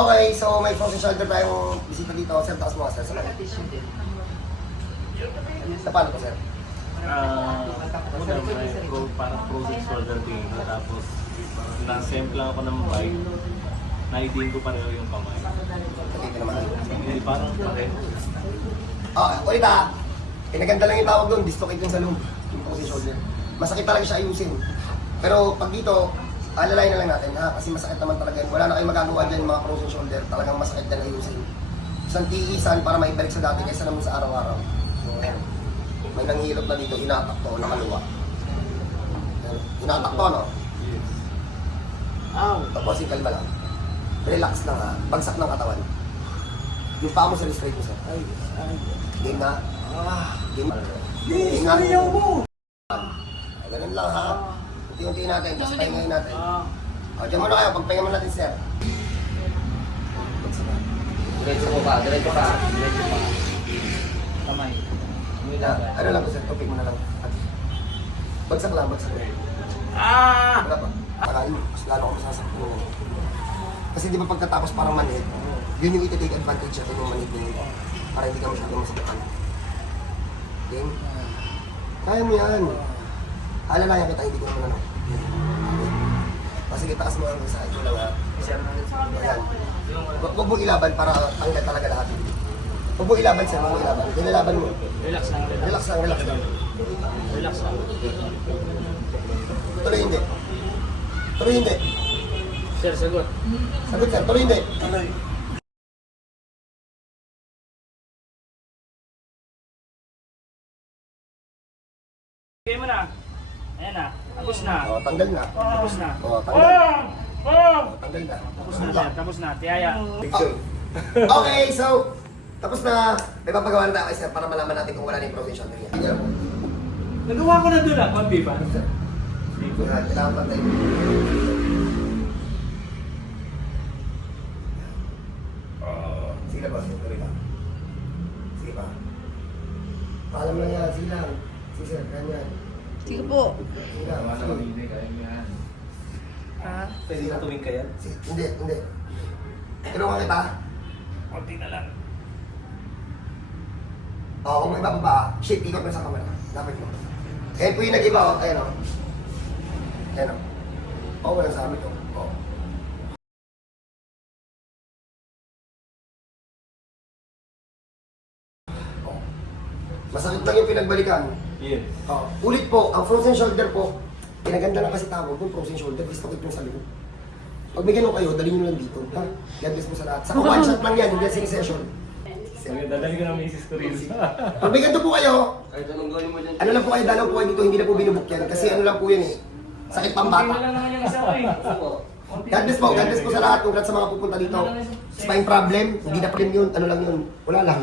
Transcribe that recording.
Okay, so may frozen shoulder tayong bisita dito. Sir, taas mo nga, sir. Sa paano to, sir? Parang frozen shoulder pain. Tapos, na-sample lang ako ng bike. Naidiin ko pareho yung kamay. Dito naman. Hindi parang pareho. Ulit pinaganda lang yung tawag doon, dislocate yung sa loob. Yung frozen shoulder. Masakit talaga siya ayusin. Pero pag dito, alalayan na lang natin ha, kasi masakit naman talaga yun. Wala na kayong magagawa dyan yung mga frozen shoulder. Talagang masakit yan ayusin. Isang tiisan para maibalik sa dati kaysa naman sa araw-araw. So, may nanghilot na dito, inatak to, nakaluwa. Inatak to, no? Tapos ikalma lang. Relax lang ha, bagsak ng katawan. Yung paa mo sa straight mo, sir. Game na. Game na. Ganun lang ha. Unti-unti natin, tapos pahingayin natin. Diyan muna kayo, pagpahinga mo natin, sir. Diretso mo pa, diretso pa. Kamay. Ano lang po, sir, topic mo na lang. Bagsak lang, bagsak lang. Wala pa. Akain mo, mas lalo ako masasakto. Kasi di ba pagkatapos parang manhid, yun yung iti-take advantage natin yung manhid ninyo. Para hindi ka masyadong masaktan. Game? Kaya mo yan. Alalayan kita, hindi ko naman ano. Sige, taas mo ang sa ito lang ha. Ayan. Huwag mo ilaban para tanggal talaga lahat. Huwag mo ilaban, sir. Huwag mo ilaban. Nilalaban mo. Relax lang. Relax lang, relax lang. Relax lang. Tuloy hindi. Tuloy hindi. Sir, sagot. Sagot, sir. Tuloy hindi. Okay mo na. Ayan na. Tapos na. Tanggal na. Tapos na. Tanggal. Tanggal na. Tapos na, sir. Tapos na. Tiyaya. Okay, so, tapos na. May papagawa na tayo kay sir para malaman natin kung wala na yung provision na yan. Tingnan mo. Nagawa ko na doon ah. Pambi ba? Yan, kailangan pa tayo. Sige na ba? Sige na. Sige pa. Paalam lang yan. Sige lang. Sige sir, ganyan. Sige po. Sige lang. Pwede na tuwing ka yan? Sige, hindi. Tulungan kita. Konti na lang. Kung may bababa, shit, ikot mo sa camera. Lapit mo. Ayan po yung nag-iba, ayan o. Ayan o. Walang sabi ko. Masakit lang yung pinagbalikan. Yes. Ulit po, ang frozen shoulder po, pinaganda na kasi tawag yung frozen shoulder, dislocate yung sa loob. Pag may ganun kayo, dali nyo lang dito. Ha? God bless mo sa lahat. Saka one shot lang yan, hindi sing session. Dadali ko ng misis ko rin. Pag may ganito po kayo, Ay, tanong gawin mo dyan. ano lang po kayo, dalaw po kayo dito, hindi na po binubuk yan. Kasi ano lang po yan eh, sakit pang Konti na bata. lang naman yung isa ko eh. God bless po sa lahat. Congrats sa mga pupunta dito. Spine problem, hindi na problem yun, ano lang yun, wala lang.